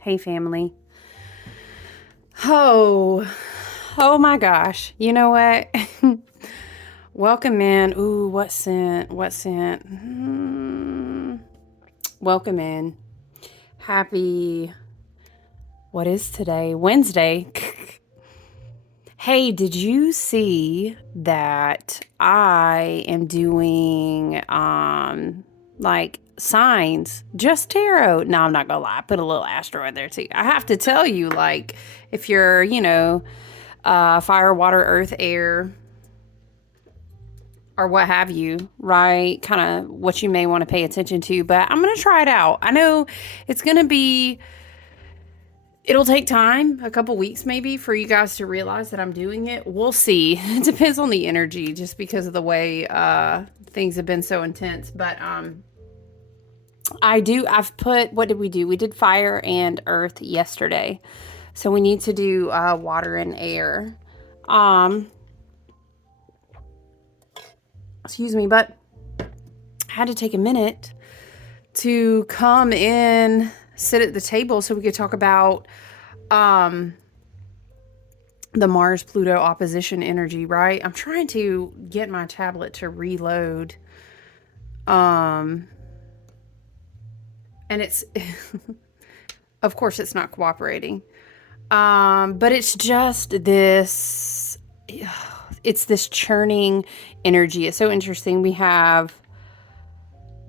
Hey, family. Oh my gosh. You know what? Welcome in. Ooh, what scent? What scent? Welcome in. Happy, what is today? Wednesday. Hey, did you see that I am doing like signs, just tarot? No, I'm not gonna lie. I put a little asteroid there too. I have to tell you, like, if you're, fire, water, earth, air, or what have you, right? Kind of what you may want to pay attention to, but I'm gonna try it out. I know it's gonna be it'll take time, a couple weeks maybe, for you guys to realize that I'm doing it. We'll see. It depends on the energy, just because of the way things have been so intense. But I've put, what did we do? We did fire and earth yesterday. So we need to do water and air. Excuse me, but I had to take a minute to come in, sit at the table so we could talk about the Mars Pluto opposition energy, right? I'm trying to get my tablet to reload. And it's of course it's not cooperating. But it's just this it's this churning energy. It's so interesting. We have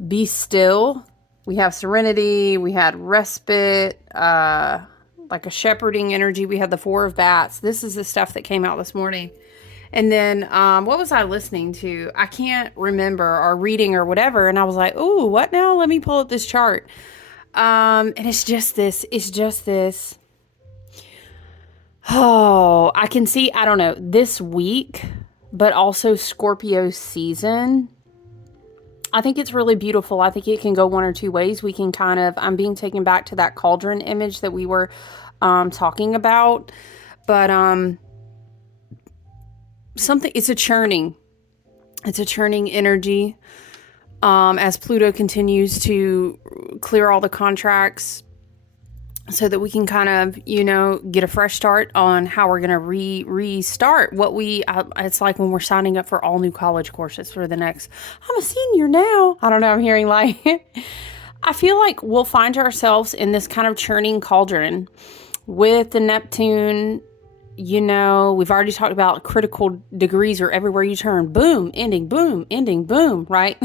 be still, we have serenity, we had respite, like a shepherding energy. We had the Four of Bats. This is the stuff that came out this morning. And then what was I listening to? I can't remember, or reading or whatever. And I was like, ooh, what now? Let me pull up this chart. And it's just this. Oh, I can see, I don't know, this week, but also Scorpio season. I think it's really beautiful. I think it can go one or two ways. We can kind of, I'm being taken back to that cauldron image that we were talking about. But it's a churning energy as Pluto continues to clear all the contracts so that we can kind of, get a fresh start on how we're going to restart what it's like when we're signing up for all new college courses for the next, I'm a senior now. I don't know. I'm hearing like, I feel like we'll find ourselves in this kind of churning cauldron with the Neptune. We've already talked about critical degrees or everywhere you turn, boom, ending, boom, right?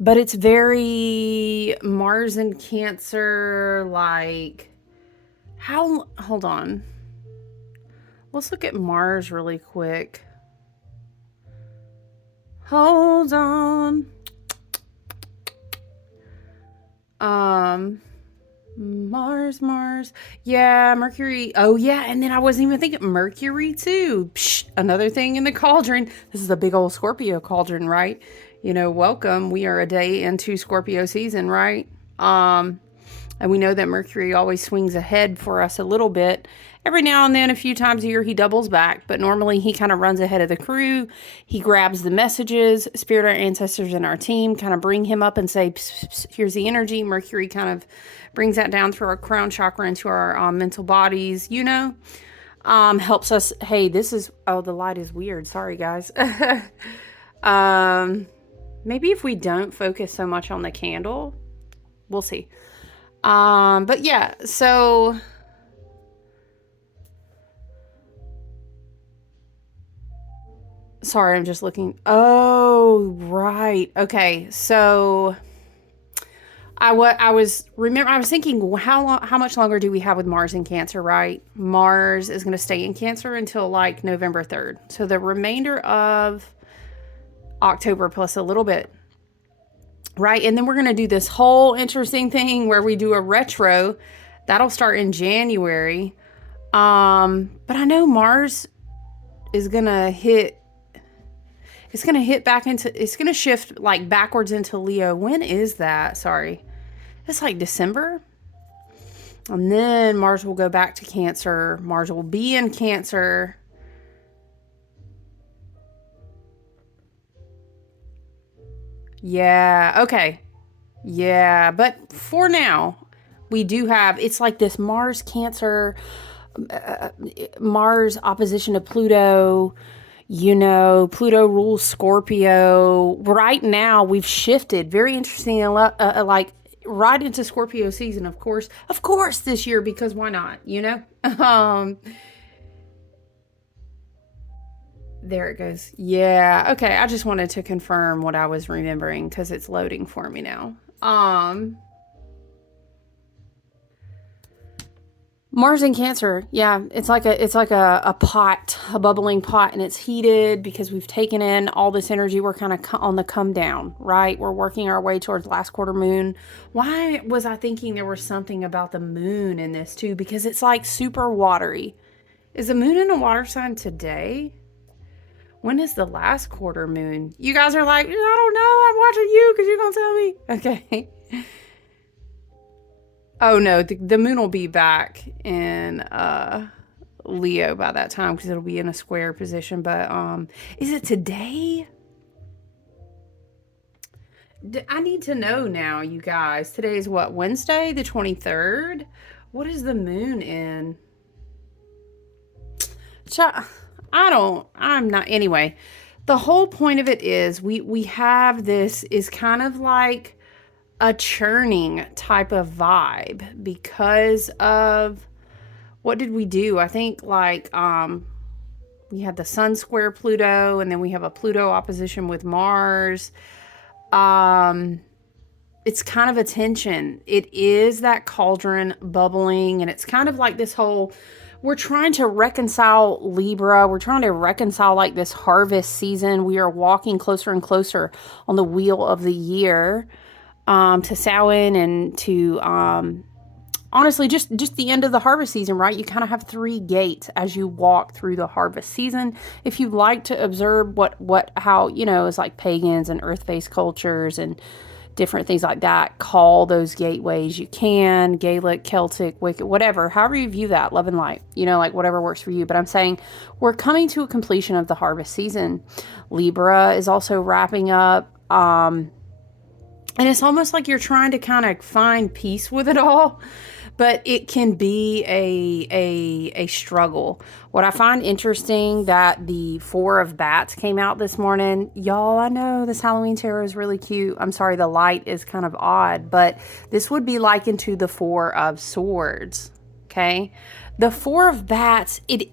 But it's very Mars and Cancer, like, hold on. Let's look at Mars really quick. Hold on. Mars. Yeah, Mercury. Oh, yeah. And then I wasn't even thinking Mercury, too. Psh, another thing in the cauldron. This is a big old Scorpio cauldron, right? Welcome. We are a day into Scorpio season, right? And we know that Mercury always swings ahead for us a little bit. Every now and then, a few times a year, he doubles back, but normally he kind of runs ahead of the crew. He grabs the messages. Spirit, our ancestors, and our team kind of bring him up and say, psst, psst, here's the energy. Mercury kind of brings that down through our crown chakra into our mental bodies, helps us. Hey, the light is weird. Sorry, guys. Maybe if we don't focus so much on the candle, we'll see. But yeah, so sorry, I'm just looking. Oh, right. Okay. So I was thinking, how much longer do we have with Mars in Cancer, right? Mars is going to stay in Cancer until like November 3rd. So the remainder of October plus a little bit, right? And then we're going to do this whole interesting thing where we do a retro. That'll start in January. But I know Mars is going to hit, it's going to shift like backwards into Leo. When is that? Sorry. It's like December. And then Mars will go back to Cancer. Mars will be in Cancer. Yeah. Okay. Yeah, but for now, we do have, it's like this Mars Cancer, Mars opposition to Pluto. Pluto rules Scorpio. Right now, we've shifted. Very interesting, like right into Scorpio season, of course, this year, because why not? Um, there it goes. Yeah. Okay. I just wanted to confirm what I was remembering because it's loading for me now. Mars in Cancer, yeah, it's like a pot, a bubbling pot, and it's heated because we've taken in all this energy. We're kind of on the come down, right? We're working our way towards last quarter moon. Why was I thinking there was something about the moon in this too? Because it's like super watery. Is the moon in a water sign today? When is the last quarter moon? You guys are like, I don't know. I'm watching you because you're gonna tell me. Okay. Oh no, the moon will be back in Leo by that time because it'll be in a square position. But is it today? I need to know now, you guys. Today is what, Wednesday, the 23rd? What is the moon in? I'm not. Anyway, the whole point of it is we have this is kind of like a churning type of vibe because of what did we do? I think like we had the sun square Pluto, and then we have a Pluto opposition with Mars. Um it's kind of a tension. It is that cauldron bubbling, and it's kind of like this whole, we're trying to reconcile Libra. We're trying to reconcile like this harvest season. We are walking closer and closer on the wheel of the year to Samhain and to honestly just the end of the harvest season, right? You kind of have three gates as you walk through the harvest season. If you like to observe how is like pagans and earth-based cultures and different things like that call those gateways, you can Gaelic, Celtic, Wicked, whatever, however you view that, love and light, like whatever works for you. But I'm saying we're coming to a completion of the harvest season. Libra is also wrapping up. And it's almost like you're trying to kind of find peace with it all, but it can be a struggle. What I find interesting that the Four of Bats came out this morning. Y'all, I know this Halloween tarot is really cute. I'm sorry, the light is kind of odd, but this would be likened to the Four of Swords. Okay. The Four of Bats, it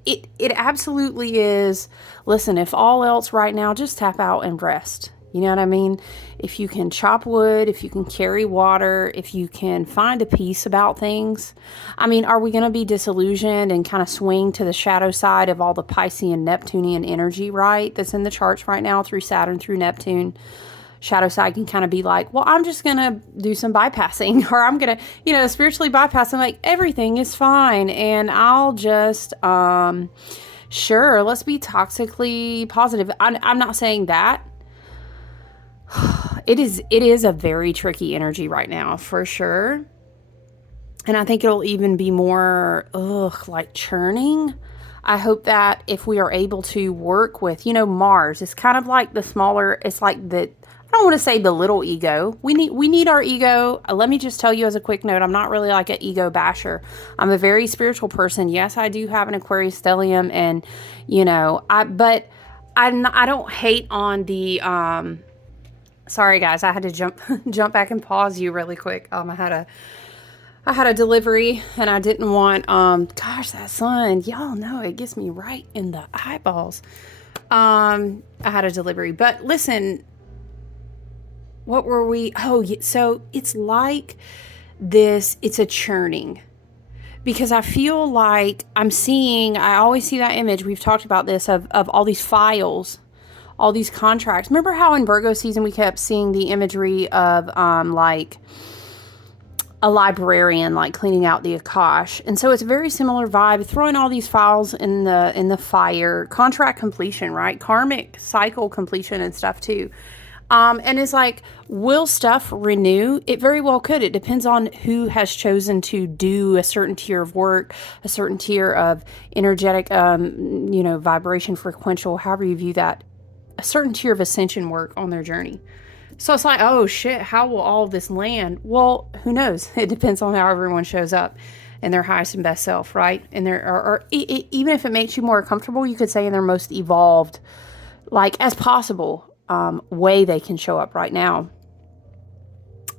absolutely is. Listen, if all else right now, just tap out and rest. You know what I mean? If you can chop wood, if you can carry water, if you can find a peace about things. I mean, are we going to be disillusioned and kind of swing to the shadow side of all the Piscean Neptunian energy, right? That's in the charts right now through Saturn, through Neptune. Shadow side can kind of be like, well, I'm just going to do some bypassing, or I'm going to, spiritually bypass and like everything is fine. And I'll just, sure, let's be toxically positive. I'm not saying that. It is a very tricky energy right now, for sure. And I think it'll even be more, like churning. I hope that if we are able to work with, Mars, it's kind of like the smaller, it's like I don't want to say the little ego. We need our ego. Let me just tell you as a quick note, I'm not really like an ego basher. I'm a very spiritual person. Yes, I do have an Aquarius stellium, and, I don't hate on the, sorry guys, I had to jump back and pause you really quick. I had a delivery, and I didn't want gosh, that sun, y'all know it gets me right in the eyeballs. I had a delivery. But listen, what were we? Oh, so it's like this, it's a churning. Because I feel like I always see that image, we've talked about this, of all these files, all these contracts. Remember how in Virgo season we kept seeing the imagery of like a librarian like cleaning out the Akash, and so it's a very similar vibe, throwing all these files in the fire, contract completion, right? Karmic cycle completion and stuff too. And it's like, will stuff renew? It very well could. It depends on who has chosen to do a certain tier of work, a certain tier of energetic, vibration, frequential, however you view that, a certain tier of ascension work on their journey. So it's like, oh shit, how will all of this land? Well, who knows? It depends on how everyone shows up in their highest and best self, right? And even if it makes you more comfortable, you could say in their most evolved, like as possible way they can show up right now.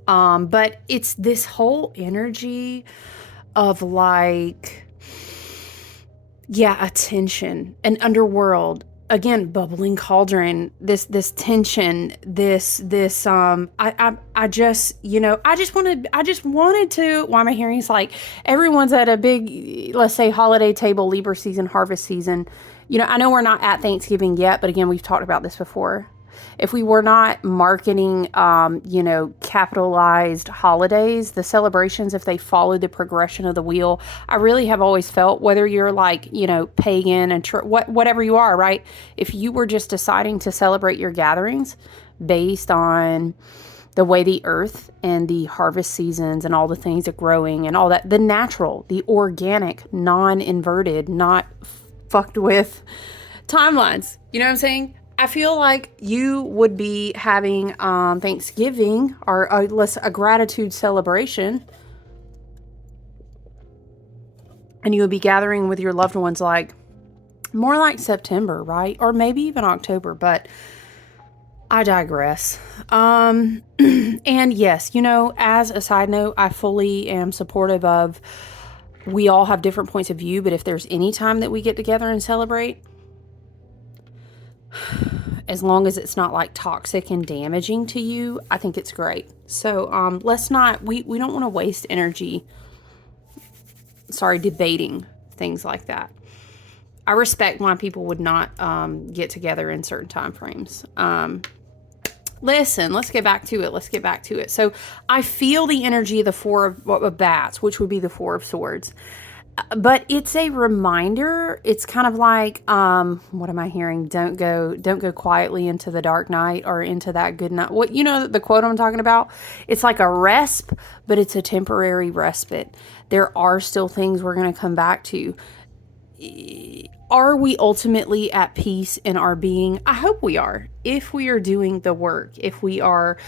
But it's this whole energy of like, yeah, attention, an underworld, again, bubbling cauldron, this tension, I just, I just wanted to, why am I hearing it's like everyone's at a big, let's say, holiday table, Libra season, harvest season. I know we're not at Thanksgiving yet, but again, we've talked about this before. If we were not marketing, capitalized holidays, the celebrations, if they followed the progression of the wheel, I really have always felt, whether you're like, pagan and whatever you are, right? If you were just deciding to celebrate your gatherings based on the way the earth and the harvest seasons and all the things are growing and all that, the natural, the organic, non-inverted, not fucked with timelines. You know what I'm saying? I feel like you would be having Thanksgiving or a gratitude celebration, and you would be gathering with your loved ones like more like September, right? Or maybe even October, but I digress. And yes, as a side note, I fully am supportive of, we all have different points of view, but if there's any time that we get together and celebrate, as long as it's not like toxic and damaging to you, I think it's great. So let's not, we don't want to waste energy, debating things like that. I respect why people would not get together in certain time frames. Listen, let's get back to it. So I feel the energy of the Four of Bats, which would be the Four of Swords. But it's a reminder. It's kind of like, what am I hearing? Don't go quietly into the dark night or into that good night. What, the quote I'm talking about? It's like a resp, but it's a temporary respite. There are still things we're going to come back to. Are we ultimately at peace in our being? I hope we are. If we are doing the work, if we are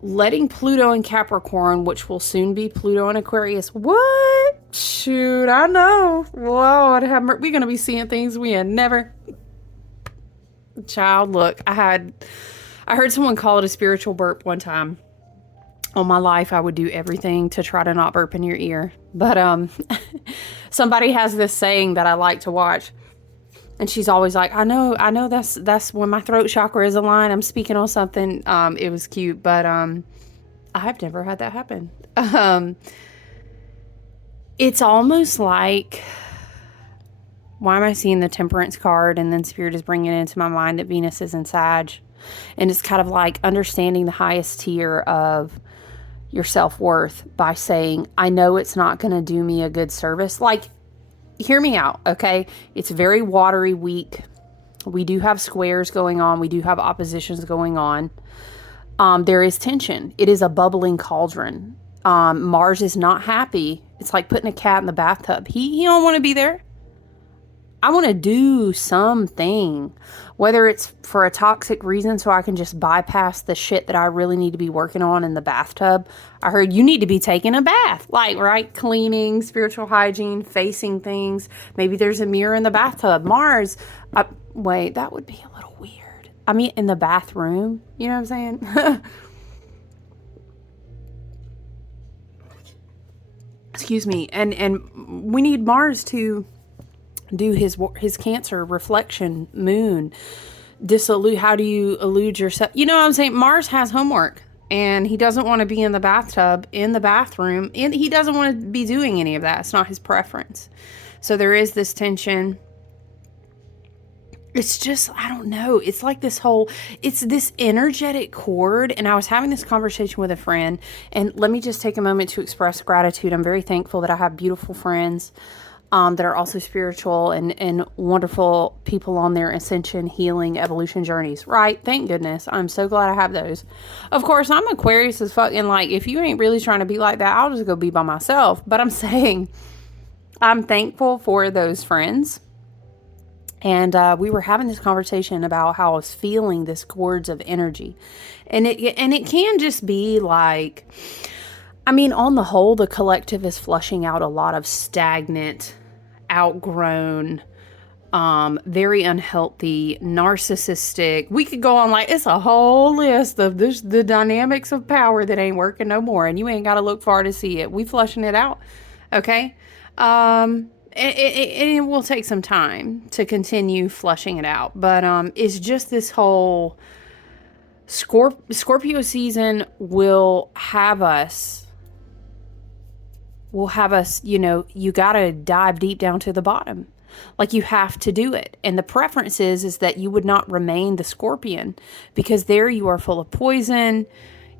letting Pluto in Capricorn, which will soon be Pluto in Aquarius. What? Shoot, I know. Lord, we're going to be seeing things we had never. Child, look, I heard someone call it a spiritual burp one time. All my life, I would do everything to try to not burp in your ear. But somebody has this saying that I like to watch. And she's always like, I know that's when my throat chakra is aligned. I'm speaking on something. It was cute, but I've never had that happen. It's almost like, why am I seeing the Temperance card? And then Spirit is bringing it into my mind that Venus is in Sag. And it's kind of like understanding the highest tier of your self-worth by saying, I know it's not going to do me a good service. Like, hear me out, okay? It's very watery week. We do have squares going on. We do have oppositions going on. There is tension. It is a bubbling cauldron. Mars is not happy. It's like putting a cat in the bathtub. He don't want to be there. I want to do something, whether it's for a toxic reason so I can just bypass the shit that I really need to be working on in the bathtub. I heard you need to be taking a bath, like, right? Cleaning, spiritual hygiene, facing things. Maybe there's a mirror in the bathtub. Mars, wait, that would be a little weird. I mean, in the bathroom, you know what I'm saying? Excuse me. And we need Mars to do his Cancer reflection moon. How do you elude yourself? You know what I'm saying? Mars has homework, and he doesn't want to be in the bathtub, in the bathroom, and he doesn't want to be doing any of that. It's not his preference. So there is this tension. It's just, I don't know. It's like it's this energetic cord. And I was having this conversation with a friend, and let me just take a moment to express gratitude. I'm very thankful that I have beautiful friends that are also spiritual and wonderful people on their ascension, healing, evolution journeys, right? Thank goodness. I'm so glad I have those. Of course, I'm Aquarius as fuck, and like, if you ain't really trying to be like that, I'll just go be by myself. But I'm saying, I'm thankful for those friends. And we were having this conversation about how I was feeling this cords of energy. And it can just be like, I mean, on the whole, the collective is flushing out a lot of stagnant, outgrown, very unhealthy, narcissistic. We could go on like it's a whole list of this, the dynamics of power that ain't working no more, and you ain't got to look far to see it. We flushing it out, okay? It will take some time to continue flushing it out, but it's just this whole Scorpio season will have us. You know, you got to dive deep down to the bottom. Like you have to do it. And the preference is that you would not remain the scorpion, because there you are full of poison.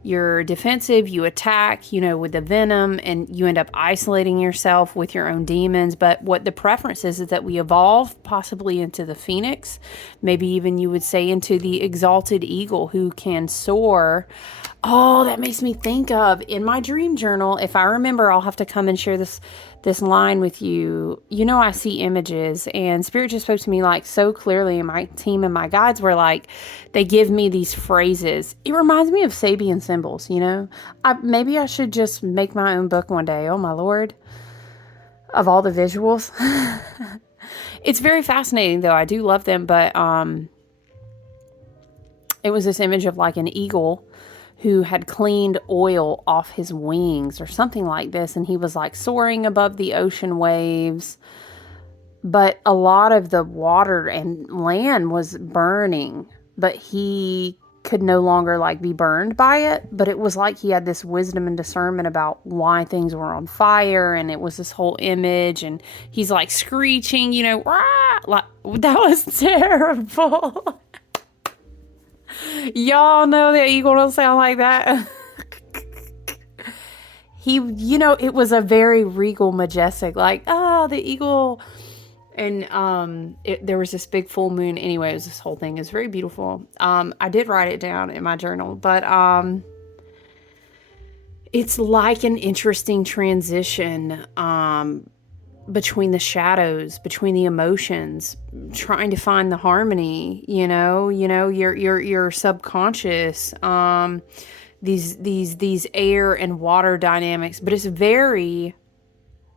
You're defensive, you attack, you know, with the venom, and you end up isolating yourself with your own demons. But what the preference is that we evolve possibly into the phoenix, maybe even you would say into the exalted eagle who can soar. Oh, that makes me think of, in my dream journal, if I remember, I'll have to come and share this line with you. You know, I see images, and Spirit just spoke to me like so clearly, and my team and my guides were like, they give me these phrases. It reminds me of Sabian symbols, you know. Maybe I should just make my own book one day. Oh my Lord, of all the visuals. It's very fascinating though. I do love them, but it was this image of like an eagle who had cleaned oil off his wings or something like this. And he was like soaring above the ocean waves. But a lot of the water and land was burning, but he could no longer like be burned by it. But it was like he had this wisdom and discernment about why things were on fire. And it was this whole image, and he's like screeching, you know, rah! Like that was terrible. Y'all know that eagle don't sound like that. You know, it was a very regal, majestic, like, oh, the eagle. And there was this big full moon. Anyway, it was this whole thing. It was very beautiful. I did write it down in my journal, but it's like an interesting transition between the shadows, between the emotions, trying to find the harmony, you know, your subconscious, these air and water dynamics, but it's very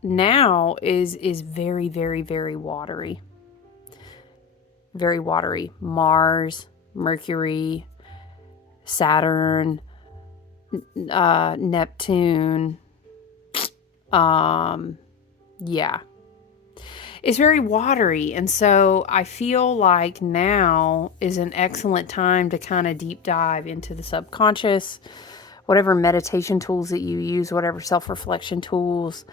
very, very, very watery. Very watery. Mars, Mercury, Saturn, Neptune, yeah. It's very watery. And so I feel like now is an excellent time to kind of deep dive into the subconscious, whatever meditation tools that you use, whatever self-reflection tools.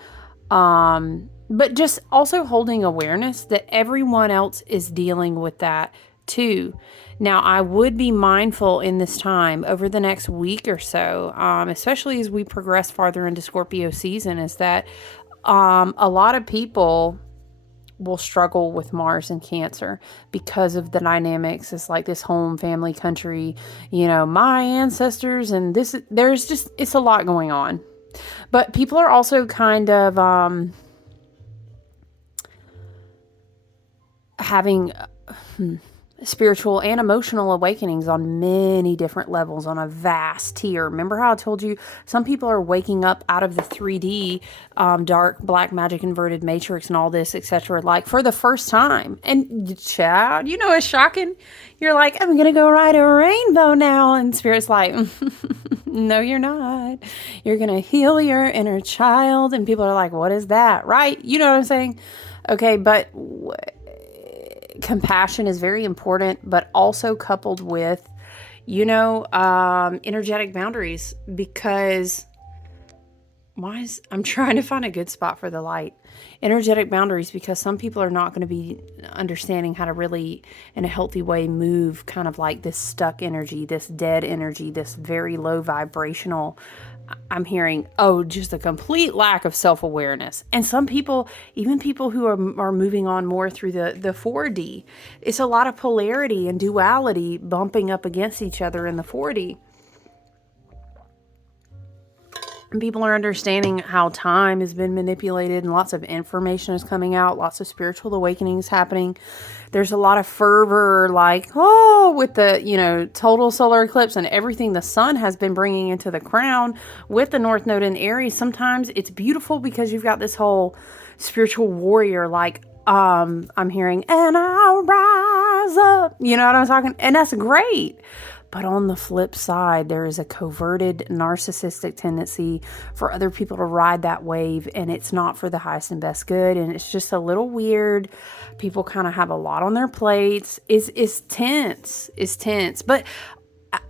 But just also holding awareness that everyone else is dealing with that too. Now, I would be mindful in this time over the next week or so, especially as we progress farther into Scorpio season, is that a lot of people will struggle with Mars and Cancer because of the dynamics. It's like this home, family, country, you know, my ancestors, and it's a lot going on. But people are also kind of having spiritual and emotional awakenings on many different levels on a vast tier. Remember how I told you some people are waking up out of the 3D dark black magic inverted matrix and all this, etc., like for the first time. And child, you know, it's shocking. You're like, I'm gonna go ride a rainbow now, and Spirit's like, no, you're not. You're gonna heal your inner child. And people are like, what is that? Right? You know what I'm saying? Okay, but compassion is very important, but also coupled with, you know, energetic boundaries, because I'm trying to find a good spot for the light. Energetic boundaries, because some people are not going to be understanding how to really, in a healthy way, move kind of like this stuck energy, this dead energy, this very low vibrational. I'm hearing, just a complete lack of self-awareness. And some people, even people who are moving on more through the 4D, it's a lot of polarity and duality bumping up against each other in the 4D. And people are understanding how time has been manipulated and lots of information is coming out, lots of spiritual awakenings happening. There's a lot of fervor, like, oh, with the, total solar eclipse and everything the sun has been bringing into the crown with the North Node in Aries. Sometimes it's beautiful because you've got this whole spiritual warrior, like, I'm hearing, and I'll rise up. You know what I'm talking? And that's great. But on the flip side, there is a coverted narcissistic tendency for other people to ride that wave, and it's not for the highest and best good, and it's just a little weird. People kind of have a lot on their plates. It's tense. It's tense. But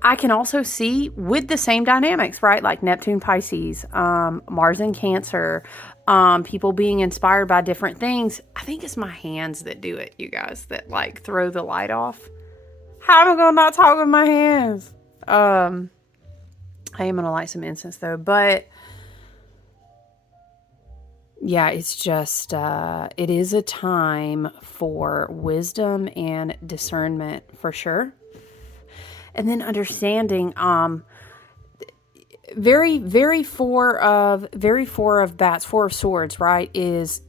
I can also see with the same dynamics, right? Like Neptune, Pisces, Mars in Cancer, people being inspired by different things. I think it's my hands that do it, you guys, that like throw the light off. How am I going to not talk with my hands? I am going to light some incense though, but yeah, it's just, it is a time for wisdom and discernment for sure. And then understanding, very four of bats, four of swords, right? Is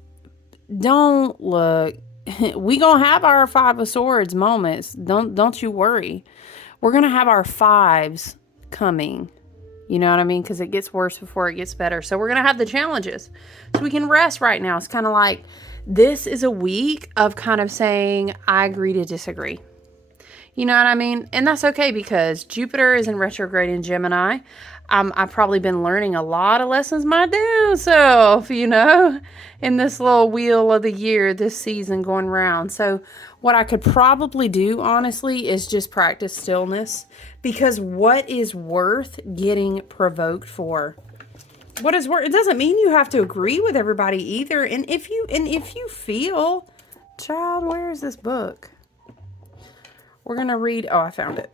don't look. We gonna have our five of swords moments. Don't you worry. We're gonna have our fives coming. You know what I mean? Because it gets worse before it gets better. So we're gonna have the challenges. So we can rest right now. It's kind of like this is a week of kind of saying, I agree to disagree. You know what I mean? And that's okay because Jupiter is in retrograde in Gemini. I've probably been learning a lot of lessons my damn self, in this little wheel of the year, this season going round. So what I could probably do, honestly, is just practice stillness, because what is worth getting provoked for? What is worth? It doesn't mean you have to agree with everybody either. And if you feel, child, where is this book? We're going to read, I found it.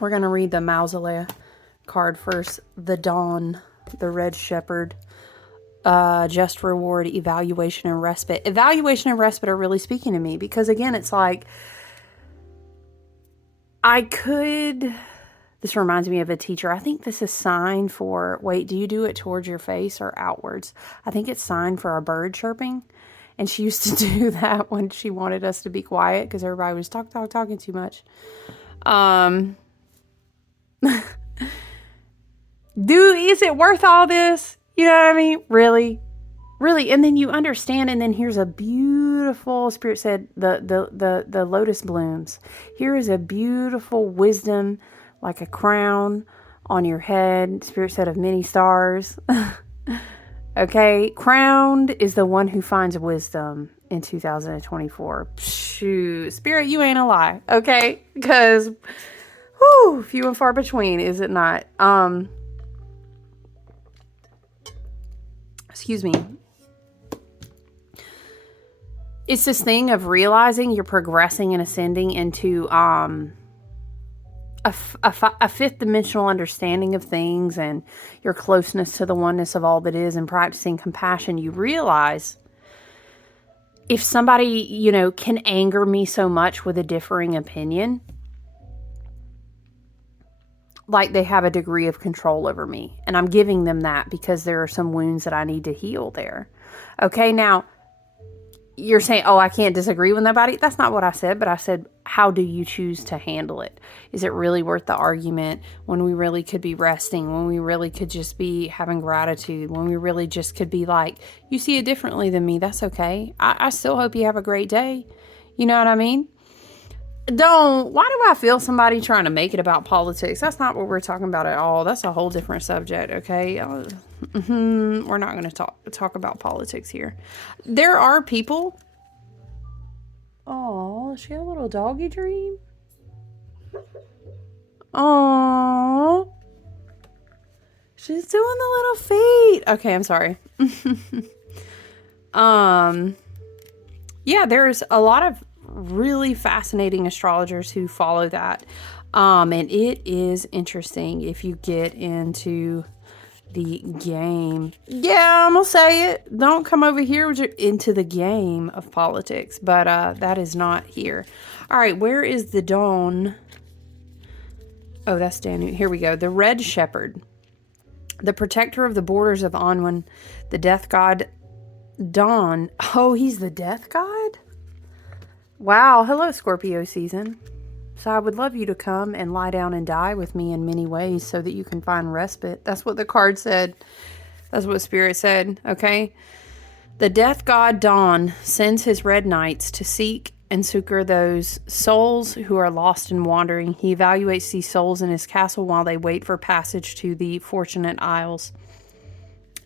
We're going to read the Mausolea card first. The Dawn, the Red Shepherd, Just Reward, Evaluation, and Respite. Evaluation and Respite are really speaking to me because, again, it's like, this reminds me of a teacher. I think this is sign for, do you do it towards your face or outwards? I think it's sign for a bird chirping. And she used to do that when she wanted us to be quiet because everybody was talking too much. Is it worth all this? You know what I mean? Really? And then you understand, and then here's a beautiful, Spirit said, the lotus blooms. Here is a beautiful wisdom, like a crown on your head. Spirit said of many stars. Okay, crowned is the one who finds wisdom in 2024. Shoot, Spirit, you ain't a lie, okay? Because, few and far between, is it not? Excuse me. It's this thing of realizing you're progressing and ascending into a fifth dimensional understanding of things and your closeness to the oneness of all that is, and practicing compassion. You realize if somebody, can anger me so much with a differing opinion, like they have a degree of control over me, and I'm giving them that because there are some wounds that I need to heal there. Okay, now you're saying, I can't disagree with nobody. That's not what I said, but I said, how do you choose to handle it? Is it really worth the argument when we really could be resting, when we really could just be having gratitude, when we really just could be like, you see it differently than me, that's okay. I still hope you have a great day. You know what I mean? Why do I feel somebody trying to make it about politics? That's not what we're talking about at all. That's a whole different subject, okay? We're not going to talk about politics here. There are people. Oh, she had a little doggy dream. Oh, she's doing the little feet. Okay, I'm sorry. Yeah, there's a lot of really fascinating astrologers who follow that. And it is interesting if you get into the game. Yeah, I'm gonna say it. Don't come over here into the game of politics, but that is not here. All right, where is the Dawn? Oh, that's Danu. Here we go. The Red Shepherd. The protector of the borders of Anwen, the death god Dawn. Oh, he's the death god? Wow. Hello, Scorpio season. So I would love you to come and lie down and die with me in many ways so that you can find respite. That's what the card said. That's what Spirit said, okay? The death god Dawn sends his red knights to seek and succor those souls who are lost and wandering. He evaluates these souls in his castle while they wait for passage to the Fortunate Isles.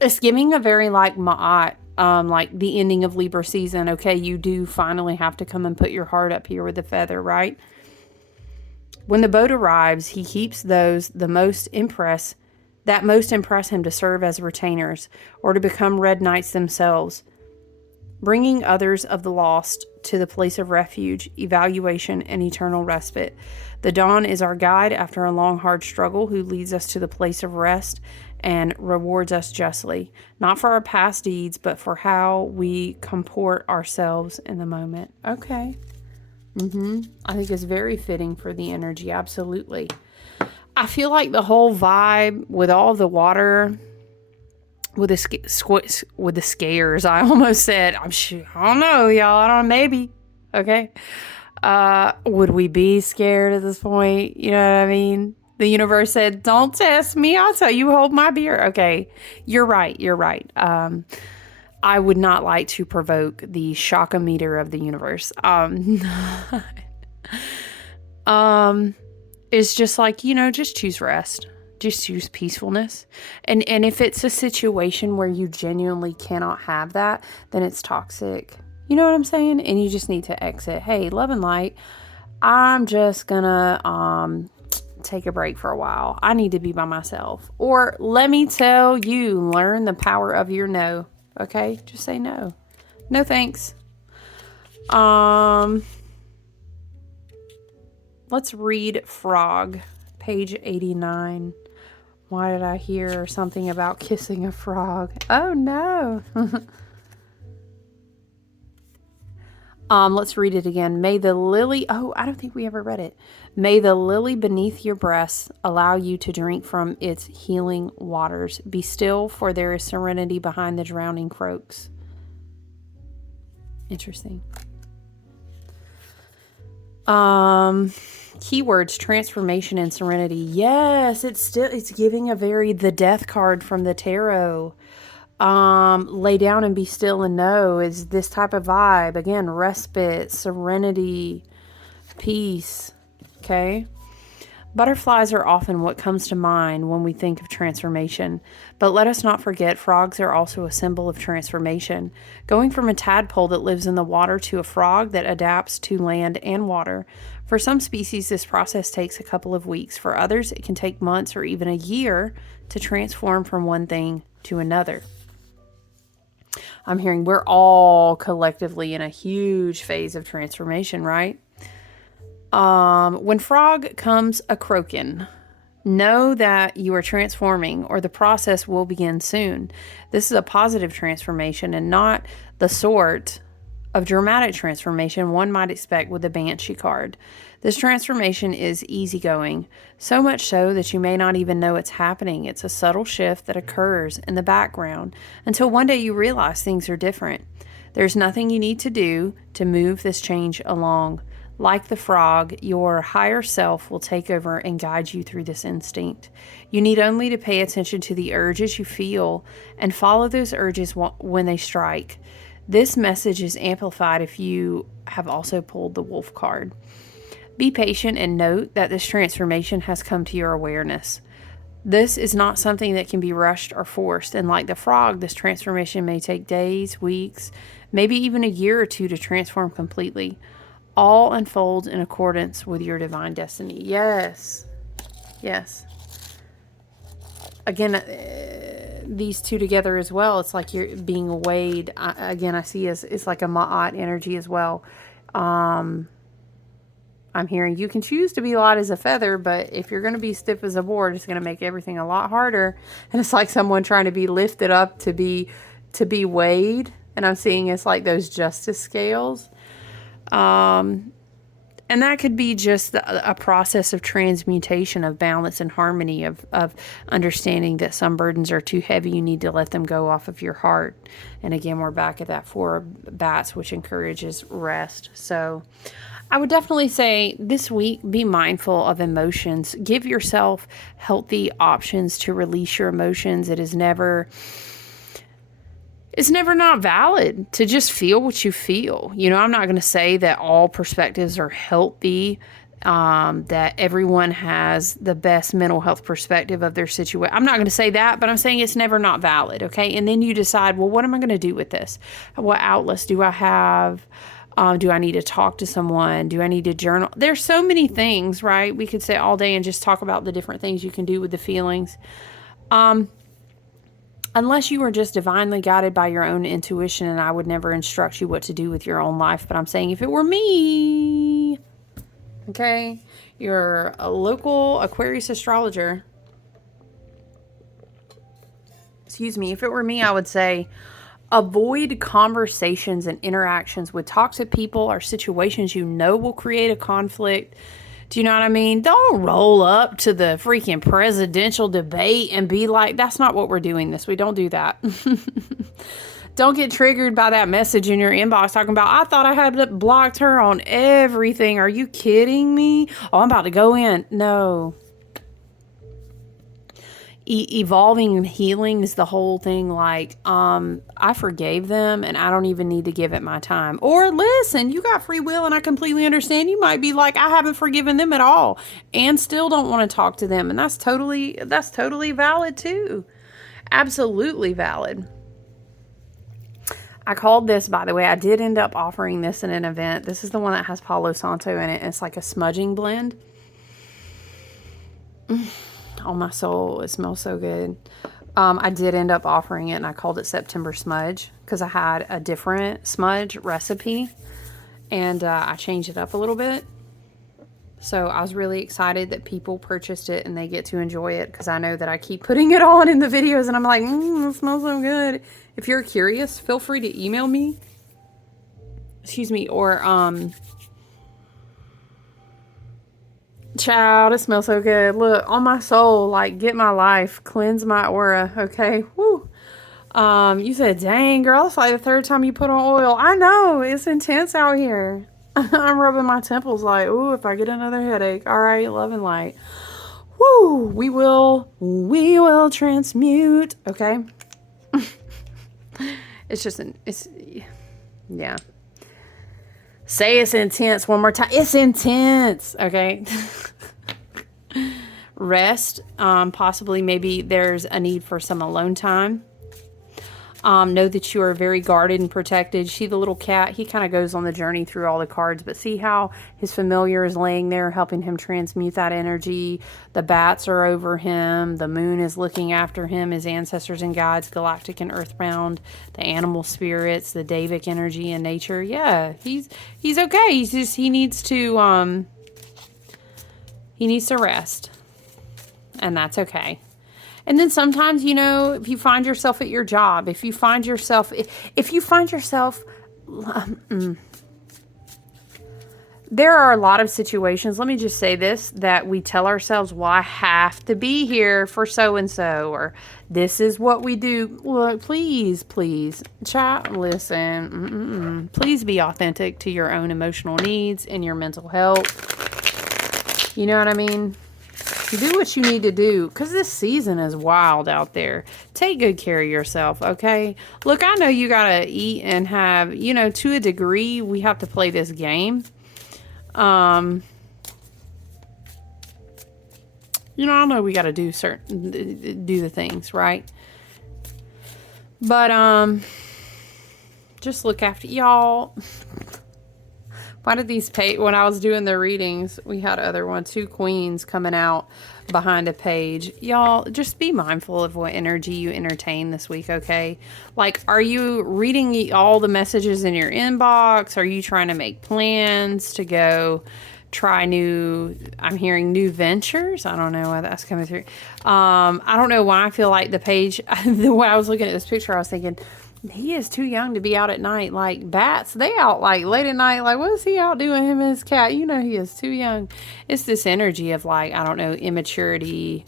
It's giving a very like Ma'at, like the ending of Libra season. Okay, you do finally have to come and put your heart up here with the feather, right? When the boat arrives, he keeps those that most impress him to serve as retainers or to become red knights themselves, bringing others of the lost to the place of refuge, evaluation, and eternal respite. The dawn is our guide after a long, hard struggle, who leads us to the place of rest and rewards us justly, not for our past deeds, but for how we comport ourselves in the moment. Okay. I think it's very fitting for the energy. Absolutely. I feel like the whole vibe with all the water, with the scares. I almost said, I don't know, y'all. I don't know, maybe. Okay. Would we be scared at this point? You know what I mean? The universe said, don't test me. I'll tell you, hold my beer. Okay. You're right. I would not like to provoke the shockometer of the universe. It's just like, just choose rest. Just choose peacefulness. And if it's a situation where you genuinely cannot have that, then it's toxic. You know what I'm saying? And you just need to exit. Hey, love and light, I'm just gonna take a break for a while. I need to be by myself. Or let me tell you, learn the power of your no. Okay? Just say no. No thanks. Let's read Frog, page 89. Why did I hear something about kissing a frog? Oh no. Let's read it again. May the lily, I don't think we ever read it. May the lily beneath your breasts allow you to drink from its healing waters. Be still, for there is serenity behind the drowning croaks. Interesting. Keywords: transformation and serenity. Yes, it's giving the death card from the tarot. Lay down and be still and know is this type of vibe. Again, respite, serenity, peace. Okay. Butterflies are often what comes to mind when we think of transformation, but let us not forget frogs are also a symbol of transformation. Going from a tadpole that lives in the water to a frog that adapts to land and water. For some species, this process takes a couple of weeks. For others, it can take months or even a year to transform from one thing to another. I'm hearing we're all collectively in a huge phase of transformation, right? When frog comes a croaking, know that you are transforming, or the process will begin soon. This is a positive transformation and not the sort of dramatic transformation one might expect with the Banshee card. This transformation is easygoing, so much so that you may not even know it's happening. It's a subtle shift that occurs in the background until one day you realize things are different. There's nothing you need to do to move this change along. Like the frog, your higher self will take over and guide you through this instinct. You need only to pay attention to the urges you feel and follow those urges when they strike. This message is amplified if you have also pulled the wolf card. Be patient and note that this transformation has come to your awareness. This is not something that can be rushed or forced, and like the frog, this transformation may take days, weeks, maybe even a year or two to transform completely. All unfolds in accordance with your divine destiny. Yes. Again, these two together as well, it's like you're being weighed. I see it's like a Ma'at energy as well. I'm hearing you can choose to be light as a feather, but if you're going to be stiff as a board, it's going to make everything a lot harder. And it's like someone trying to be lifted up to be weighed. And I'm seeing it's like those justice scales. And that could be just a process of transmutation, of balance and harmony, of understanding that some burdens are too heavy. You need to let them go off of your heart. And again, we're back at that 4 of bats, which encourages rest. So I would definitely say this week, be mindful of emotions. Give yourself healthy options to release your emotions. It's never not valid to just feel what you feel. You know, I'm not going to say that all perspectives are healthy, that everyone has the best mental health perspective of their situation. I'm not going to say that, but I'm saying it's never not valid, okay? And then you decide, well, what am I going to do with this? What outlets do I have? Do I need to talk to someone? Do I need to journal? There's so many things, right? We could sit all day and just talk about the different things you can do with the feelings. Unless you are just divinely guided by your own intuition, and I would never instruct you what to do with your own life. But I'm saying if it were me, okay, you're a local Aquarius astrologer. Excuse me. If it were me, I would say avoid conversations and interactions with toxic people or situations you know will create a conflict. Do you know what I mean? Don't roll up to the freaking presidential debate and be like, that's not what we're doing this week. Don't do that. Don't get triggered by that message in your inbox talking about, I thought I had blocked her on everything. Are you kidding me? Oh, I'm about to go in. No. Evolving and healing is the whole thing. Like, I forgave them and I don't even need to give it my time. Or listen, you got free will and I completely understand. You might be like, I haven't forgiven them at all and still don't want to talk to them. And that's totally valid too. Absolutely valid. I called this, by the way, I did end up offering this in an event. This is the one that has Palo Santo in it. It's like a smudging blend. Oh, my soul, it smells so good. I did end up offering it, and I called it September Smudge because I had a different smudge recipe, and I changed it up a little bit. So I was really excited that people purchased it and they get to enjoy it because I know that I keep putting it on in the videos, and I'm like, it smells so good. If you're curious, feel free to email me. Excuse me, or child, it smells so good. Look, on my soul, like, get my life, cleanse my aura, okay? Woo. You said, dang, girl, it's like the 3rd time you put on oil. I know, it's intense out here. I'm rubbing my temples like, ooh, if I get another headache. All right, love and light. Woo, we will transmute, okay? Yeah. Say it's intense one more time. It's intense. Okay. Rest. Possibly maybe there's a need for some alone time. Know that you are very guarded and protected. See the little cat? He kind of goes on the journey through all the cards, but see how his familiar is laying there helping him transmute that energy. The bats are over him. The moon is looking after him. His ancestors and guides, galactic and earthbound. The animal spirits, the Davic energy in nature. Yeah, he's okay. He needs to rest, and that's okay. And then sometimes, you know, if you find yourself at your job, if you find yourself, there are a lot of situations, let me just say this, that we tell ourselves, well, I have to be here for so-and-so, or this is what we do. Look, please, chat, listen, please be authentic to your own emotional needs and your mental health. You know what I mean? Do what you need to do, because this season is wild out there. Take good care of yourself, okay? Look, I know you got to eat and have, you know, to a degree, we have to play this game. You know, I know we got to do the things, right? But, just look after y'all. Why did these when I was doing the readings, we had two queens coming out behind a page. Y'all, just be mindful of what energy you entertain this week, okay? Like, are you reading all the messages in your inbox? Are you trying to make plans to go try I'm hearing new ventures? I don't know why that's coming through. I don't know why I feel like the page, when I was looking at this picture, I was thinking, He is too young to be out at night. Like bats, they out like late at night. Like, what is he out doing? Him and his cat. You know, he is too young. It's this energy of like, I don't know, immaturity.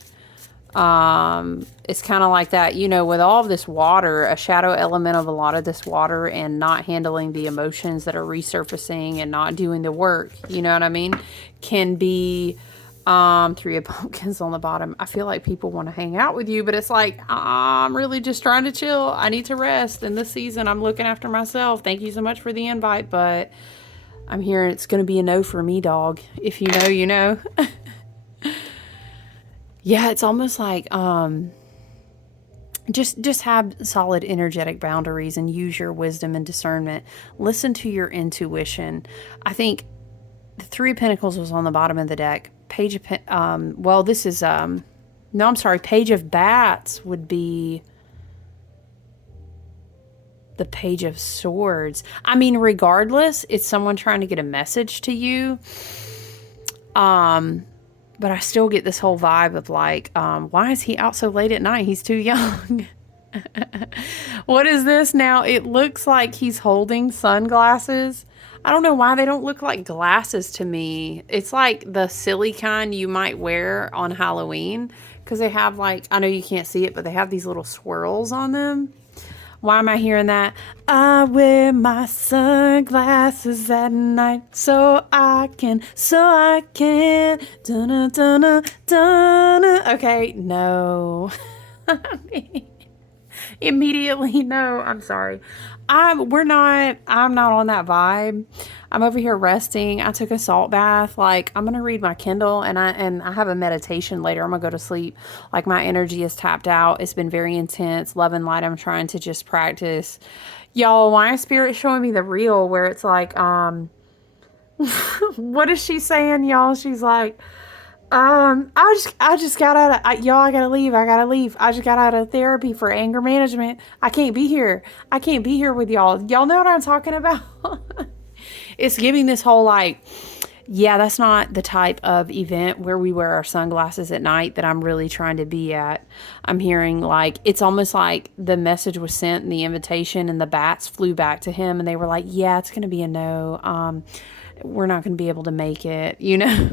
It's kind of like that, you know, with all of this water, a shadow element of a lot of this water and not handling the emotions that are resurfacing and not doing the work, you know what I mean, can be 3 of pumpkins on the bottom. I feel like people want to hang out with you, but it's like, I'm really just trying to chill. I need to rest. In this season, I'm looking after myself. Thank you so much for the invite, but I'm hearing it's going to be a no for me, dog. If you know, you know. Yeah, it's almost like just have solid energetic boundaries and use your wisdom and discernment. Listen to your intuition. I think the 3 of Pentacles was on the bottom of the deck. Page of well, this is no, I'm sorry. Page of Bats would be the Page of Swords. I mean, regardless, it's someone trying to get a message to you. But I still get this whole vibe of like, why is he out so late at night? He's too young. What is this now? It looks like he's holding sunglasses. I don't know why they don't look like glasses to me. It's like the silly kind you might wear on Halloween because they have like, I know you can't see it, but they have these little swirls on them. Why am I hearing that? I wear my sunglasses at night so I can. Dun, dun, dun. Okay, no. Immediately, no. I'm sorry. I'm not on that vibe. I'm over here resting. I took a salt bath. Like, I'm gonna read my Kindle and I have a meditation later. I'm gonna go to sleep. Like, my energy is tapped out. It's been very intense. Love and light. I'm trying to just practice. Y'all, why is spirit showing me the reel where it's like, what is she saying, y'all? She's like, I just got out of, y'all, I gotta leave. I just got out of therapy for anger management. I can't be here. I can't be here with y'all. Y'all know what I'm talking about? It's giving this whole like, yeah, that's not the type of event where we wear our sunglasses at night that I'm really trying to be at. I'm hearing like, it's almost like the message was sent and the invitation and the bats flew back to him and they were like, yeah, it's going to be a no. We're not going to be able to make it, you know?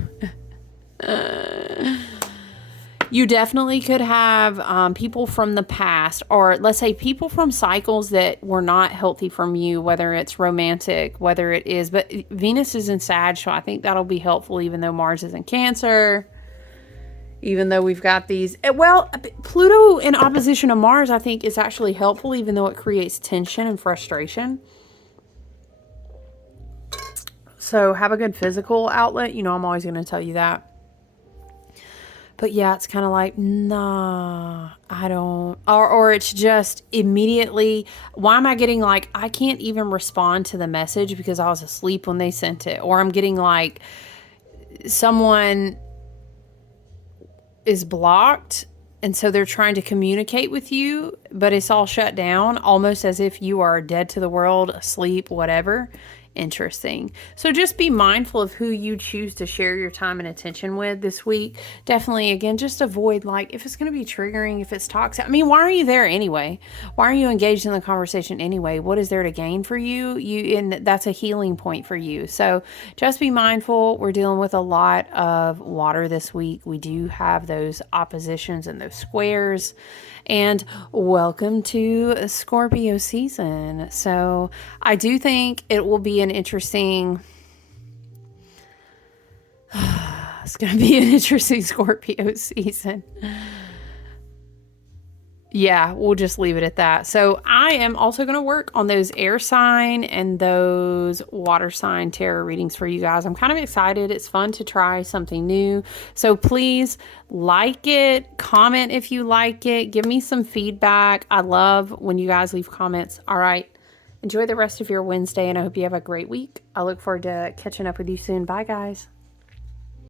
You definitely could have people from the past, or let's say people from cycles that were not healthy from you, whether it's romantic, whether it is, but Venus is in Sag, so I think that'll be helpful, even though Mars is in Cancer, even though we've got these, well, Pluto in opposition to Mars, I think is actually helpful, even though it creates tension and frustration. So have a good physical outlet. You know, I'm always going to tell you that. But yeah, it's kind of like, nah, I don't, or it's just immediately, why am I getting like, I can't even respond to the message because I was asleep when they sent it. Or I'm getting like, someone is blocked and so they're trying to communicate with you, but it's all shut down, almost as if you are dead to the world, asleep, whatever. Interesting. So just be mindful of who you choose to share your time and attention with this week. Definitely, again, just avoid, like, if it's going to be triggering, if it's toxic. I mean, why are you there anyway? Why are you engaged in the conversation anyway? What is there to gain for you? And that's a healing point for you. So just be mindful. We're dealing with a lot of water this week. We do have those oppositions and those squares. And welcome to Scorpio season. So I do think it will be an interesting, it's going to be an interesting Scorpio season. Yeah, we'll just leave it at that. So I am also going to work on those air sign and those water sign tarot readings for you guys. I'm kind of excited. It's fun to try something new. So please like it, comment if you like it, give me some feedback. I love when you guys leave comments. All right. Enjoy the rest of your Wednesday, and I hope you have a great week. I look forward to catching up with you soon. Bye, guys.